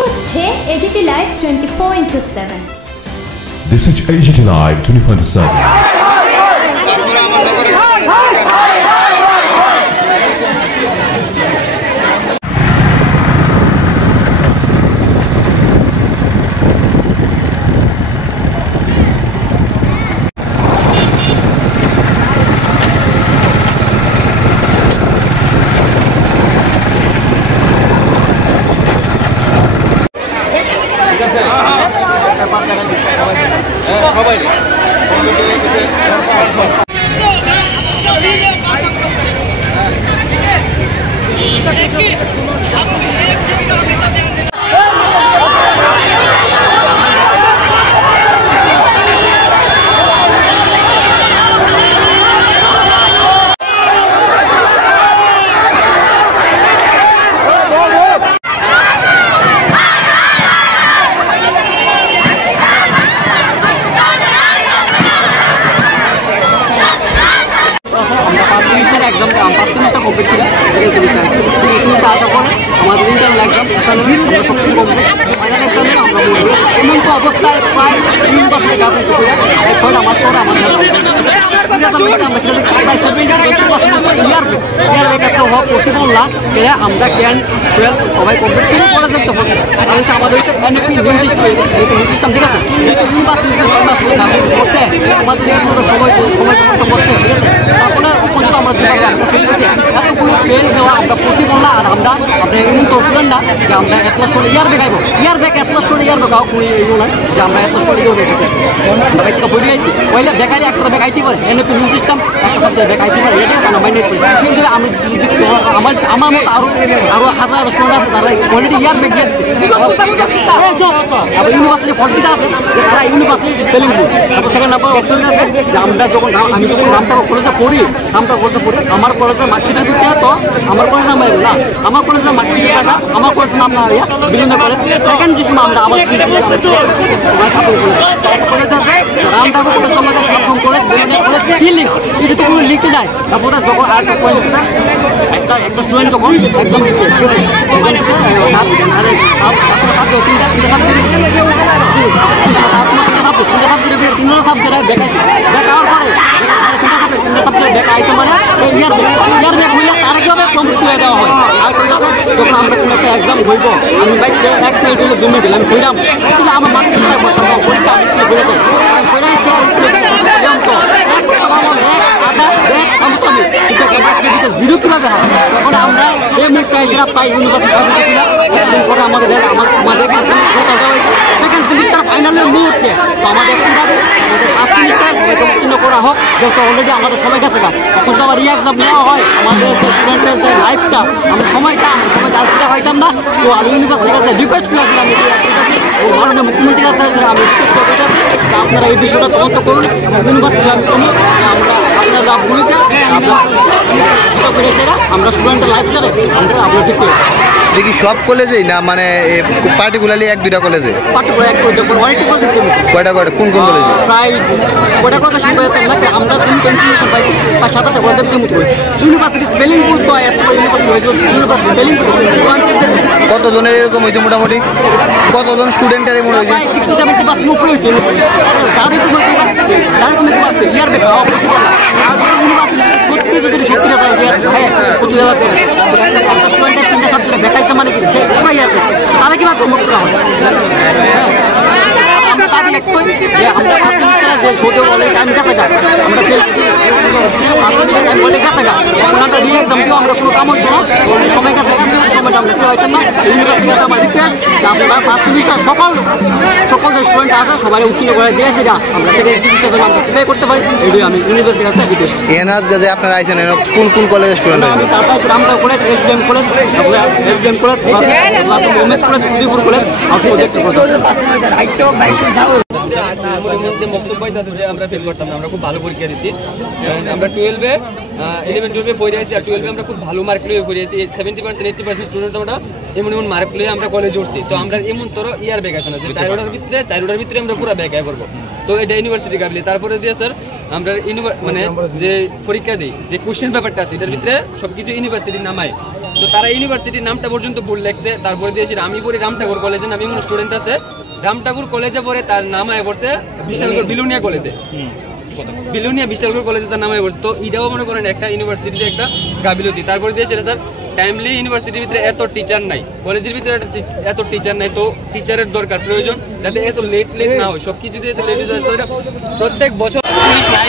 হচ্ছে AGT Live 24/7। This is AGT Live 24/7. অবস্থায় প্রায় 3 বছরের পসিবল না আমরা জ্ঞান সবাই কমপ্লিট করে যেতে বসে আমাদের সিস্টেম ঠিক আছে সময় বসছে ঠিক আছে তারপরে পর্যন্ত আমরা এতগুলো ফেল দেওয়া আমরা পসিবল না আর আমরা আপনার এমন তো শুনেন না যে আমরা এক লাখ করে ইয়ার বেগাইব ইয়ার ব্যাগ এক লাখ করে ইয়ার বেগাও কোনো এগুলো না যে আমরা এক লাখ করে কেউ বেগেছি বাইকটা বড়ি আইছি পয়লা বেকারি একটা ব্যাগ আইটি করে এনএপি নিউ সিস্টেম একটা সপ্তাহে ব্যাগ আইটি করে এটা আমরা মাইনে করি কিন্তু আমি আমার মতো আরো হাজার স্টুডেন্ট আছে তারা অলরেডি ইয়ার ব্যাগ দিয়েছে আবার ইউনিভার্সিটি ফলকিটা আছে তারা ইউনিভার্সিটি ফেলিং তারপর সেকেন্ড নাম্বার অপশন আছে যে আমরা যখন আমি যখন নামটা কলেজে পড়ি আমার কলেজের মার্কশিটের ভিতরে তো আমার কলেজের নাম না আমার কলেজের মার্কশিটের টাকা আমার কলেজের নাম না বিভিন্ন কলেজ সেকেন্ড যে সময় আমরা আমার কলেজ আছে রামবাবু কলেজ আমাদের সাবকম কলেজ বিভিন্ন কলেজ কি লিঙ্ক এটা তো কোনো লিঙ্কই নাই তারপরে যখন আর একটা স্টুডেন্ট যখন এক্সাম দিচ্ছে তিনটা সাবজেক্ট দেখাইছে দেখাওয়ার পরে ব্যাগ আইসে মানে সেই ইয়ার ব্যাগ হইলে তার কীভাবে কমপ্লিট করে দেওয়া হয় আর যখন আমরা কোনো একটা এক্সাম হইব আমি বাইক 1 মিনিট হলে 2 মিনিট হলে আমি হইলাম কিন্তু আমার মার্কশিট পরীক্ষা জিরো কীভাবে হয় তখন আমরা এই মুখটা এসে পাই ইউনিভার্সিটি পরে আমাদের সেকেন্ড সেমিস্টার ফাইনালের মুহূর্তে তো আমাদের কীভাবে আমাদের 5 সেমিস্টার উত্তীর্ণ করা হোক যেহেতু অলরেডি আমাদের সময় গেছে না তখন তো আবার এক্সাম নেওয়া হয় আমাদের যে স্টুডেন্টের যে লাইফটা আমরা সময়টা আলোচনা পাইতাম না তো আমি ইউনিভার্সিটির কাছে রিকোয়েস্ট করেছিলাম মাননীয় মুখ্যমন্ত্রীর কাছে আমি রিকোয়েস্ট করতে চাচ্ছি যে আপনারা এই বিষয়টা তদন্ত করুন ইউনিভার্সিটি আমরা আপনারা যা বলেছে আমরা স্টুডেন্টের লাইফটারে আমরা ঠিক করি দেখি সব কলেজেই না মানে পার্টিকুলারলি 1-2টা কলেজে কয়টা কোন কলেজে প্রায় কয়টা কলেজে আমরা ইনফরমেশন পাইছি বা 7-8টা কলেজের ডিমো করেছি ইউনিভার্সিটি স্পেলিং ভুল তো ইউনিভার্সিটি হয়েছে ইউনিভার্সিটি স্পেলিং কতজনের এরকম হয়েছে মোটামুটি কতজন স্টুডেন্টের এমন হয়েছে 60-70% মুভ হয়েছে যারা তুমি ইয়ার বেকার পসিবল না সত্যি যদি 70,000 হ্যাঁ 50,000 স্টুডেন্টের 3টা সাবজেক্টে বেকাইছে মানে কি সে পুরো ইয়ার তারা কিভাবে প্রমোট করা হয় আমরা দাবি একটাই যে আমরা ফার্স্ট সেমিস্টারে যে ছোটো বলে টাইম গেছে গা আমরা ফার্স্ট সেমিস্টার টাইম বলে গেছে গা এখন আমরা রি এক্সাম দিও আমরা কোনো কাম হইতো না সময় গেছে সময়টা আমরা ফ্রি হইতাম না ইউনিভার্সিটি কাছে আমার রিকোয়েস্ট যে আপনারা ফার্স্ট সেমিস্টার সকল যে স্টুডেন্ট আছে সবাই উত্তীর্ণ করে দিয়ে সেটা আমরা সেকেন্ড সেমিস্টার জন্য আমরা প্রিপেয়ার করতে পারি এটাই আমি ইউনিভার্সিটির কাছে রিকোয়েস্ট এনআস যে আপনারা আইছেন কোন কলেজের স্টুডেন্ট আমি তারপর Rambabu college SBM college women's college Udaipur college আর প্রজেক্ট আমরা ফেল করতাম না আমরা খুব ভালো পরীক্ষা দিচ্ছি আমরা 12-এ 11-12-এ পড়ে আছি আর 12-এ আমরা খুব ভালো মার্ক লিয়ে পড়ে আছি 70% 80% স্টুডেন্ট আমরা এমন মার্ক লিয়ে আমরা কলেজে উঠছি তো আমরা এমন তোর ইয়ার ব্যাক আছে না যে 4 ভিতরে আমরা পুরো ব্যাক করবো তো এটা ইউনিভার্সিটি কাবলি তারপরে দিয়ে স্যার আমরা মানে যে পরীক্ষা দিই যে কোশ্চেন পেপারটা আছে এটার ভিতরে সবকিছু ইউনিভার্সিটির নামায় তো তারা ইউনিভার্সিটির নামটা পর্যন্ত ভুল লেখছে। তারপরে দিয়েছি আমি পড়ি রামঠাকুর কলেজে, আমি কোনো স্টুডেন্ট আছে রামঠাকুর কলেজে পড়ে তার নাম আয় পড়ছে বিশালগড় বিলুনিয়া কলেজে, বিলুনিয়া বিশালগড় কলেজে তার নাম আয় পড়ছে। তো এটাও মনে করেন একটা ইউনিভার্সিটিতে একটা গাফিলতি। তারপরে দিয়েছে স্যার টাইমলি ইউনিভার্সিটির ভিতরে এত টিচার নাই, কলেজের ভিতরে এত টিচার নাই, তো টিচারের দরকার প্রয়োজন যাতে এত লেট না হয়, সব কিছু যদি এত লেট হয়ে যায় প্রত্যেক বছর পুলিশ নাই।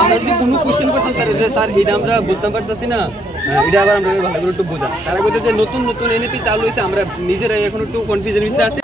আমরা যদি কোনো কোশ্চেন করতাম স্যার যে স্যার এটা আমরা বুঝতাম পারতেছি না, এটা আবার আমরা ভালো করে একটু বোঝা, তারা বলতে যে নতুন নতুন এনএপি চালু হয়েছে, আমরা নিজেরাই এখন একটু কনফিউজের ভিতরে আছি।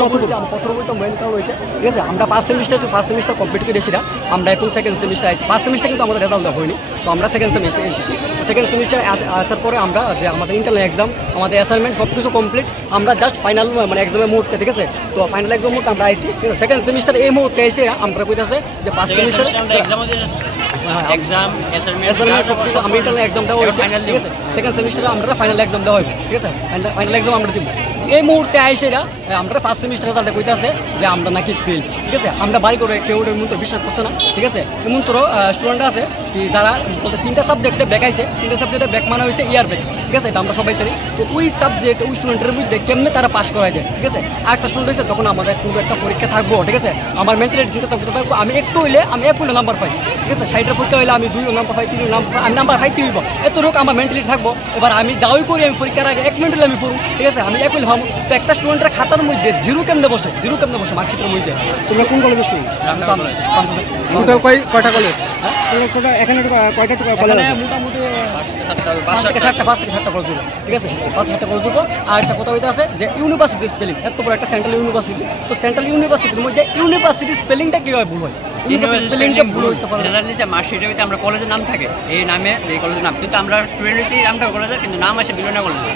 প্রথম মেন কারণ হয়েছে ঠিক আছে আমরা ফার্স্ট সেমিস্টার কমপ্লিট করে এসেছিলাম আমরা এখন সেকেন্ড সেমিস্টার আসছি ফার্স্ট সেমিস্টার কিন্তু আমাদের রেজাল্ট দেওয়া হয়নি তো আমরা সেকেন্ড সেমিস্টার এসেছি সেকেন্ড সেমিস্টার আসার পরে আমরা যে আমাদের ইন্টারনাল এক্সাম আমাদের অ্যাসাইনমেন্ট সব কিছু কমপ্লিট আমরা জাস্ট ফাইনাল মানে এক্সামের মুহূর্তে ঠিক আছে তো ফাইনাল এক্সাম মুহূর্তে আমরা আইছি ঠিক আছে সেকেন্ড সেমিস্টার এই মুহূর্তে এসে আমরা কইতাছে যে ফার্স্ট সেমিস্টার সব কিছু আমি ইন্টারনাল এক্সাম দেওয়া হয়েছে ঠিক আছে সেকেন্ড সেমিস্টারে আমরা ফাইনাল এক্সাম দেওয়া হবে ঠিক আছে ফাইনাল এক্সাম আমরা দিব এই মুহূর্তে আইসে আমরা ফার্স্ট সেমিস্টার রেজাল্টে কইতাছে যে আমরা নাকি ফেল ঠিক আছে আমরা বাড়ি করে কেউ এমন তো বিশ্বাস করছে না ঠিক আছে এমন তোর স্টুডেন্ট আছে কি যারা বলতে 3টা সাবজেক্টে ব্যাক আইছে 3টা সাবজেক্টে ব্যাক মানে হয়েছে ইয়ার ব্যাক ঠিক আছে এটা আমরা সবাই জানি তো ওই সাবজেক্ট ওই স্টুডেন্টের মধ্যে কেমনে তারা পাস করাই যায় ঠিক আছে আর একটা স্টুডেন্ট হয়েছে তখন আমাদের কোনো একটা পরীক্ষা থাকবো ঠিক আছে আমার মেন্টালিটি চিন্তা থাকবো আমি একটু হইলে আমি 1 নাম্বার পাই ঠিক আছে 60টার পরীক্ষা হইলে আমি 2 নাম্বার পাই 3 নাম্বার আমি নাম্বার পাইতে হইব এত লোক আমার মেন্টালিটি থাকবো এবার আমি যাওই করি আমি পরীক্ষার আগে 1 মিনিট হলে আমি পড়ব ঠিক আছে আমি 1 হলাম তো একটা স্টুডেন্টের খাতার মধ্যে জিরো কেমনে বসে মার্কশিটের মধ্যে তোমরা কোন কলেজে স্টুডেন্ট টোটাল কয়টা কলেজ টোটাল এখানে কয়টা কলেজ আছে মোটামুটি 5-7টা কলেজ ঠিক আছে 5-7টা কলেজ দিব আর একটা কথা হইতে আছে যে ইউনিভার্সিটি স্পেলিং এত বড় একটা সেন্ট্রাল ইউনিভার্সিটি তো সেন্ট্রাল ইউনিভার্সিটির মধ্যে ইউনিভার্সিটি স্পেলিংটা কিভাবে ভুল হয় স্পেলিংটা ভুল হইতে পারে রেজাল্ট নিচে মার্কশিটের ভিতরে আমরা কলেজের নাম থাকে এই নামে এই কলেজের নাম কিন্তু আমরা স্টুডেন্ট হইছি আমরা কলেজের কিন্তু নাম আছে বিভিন্ন কলেজে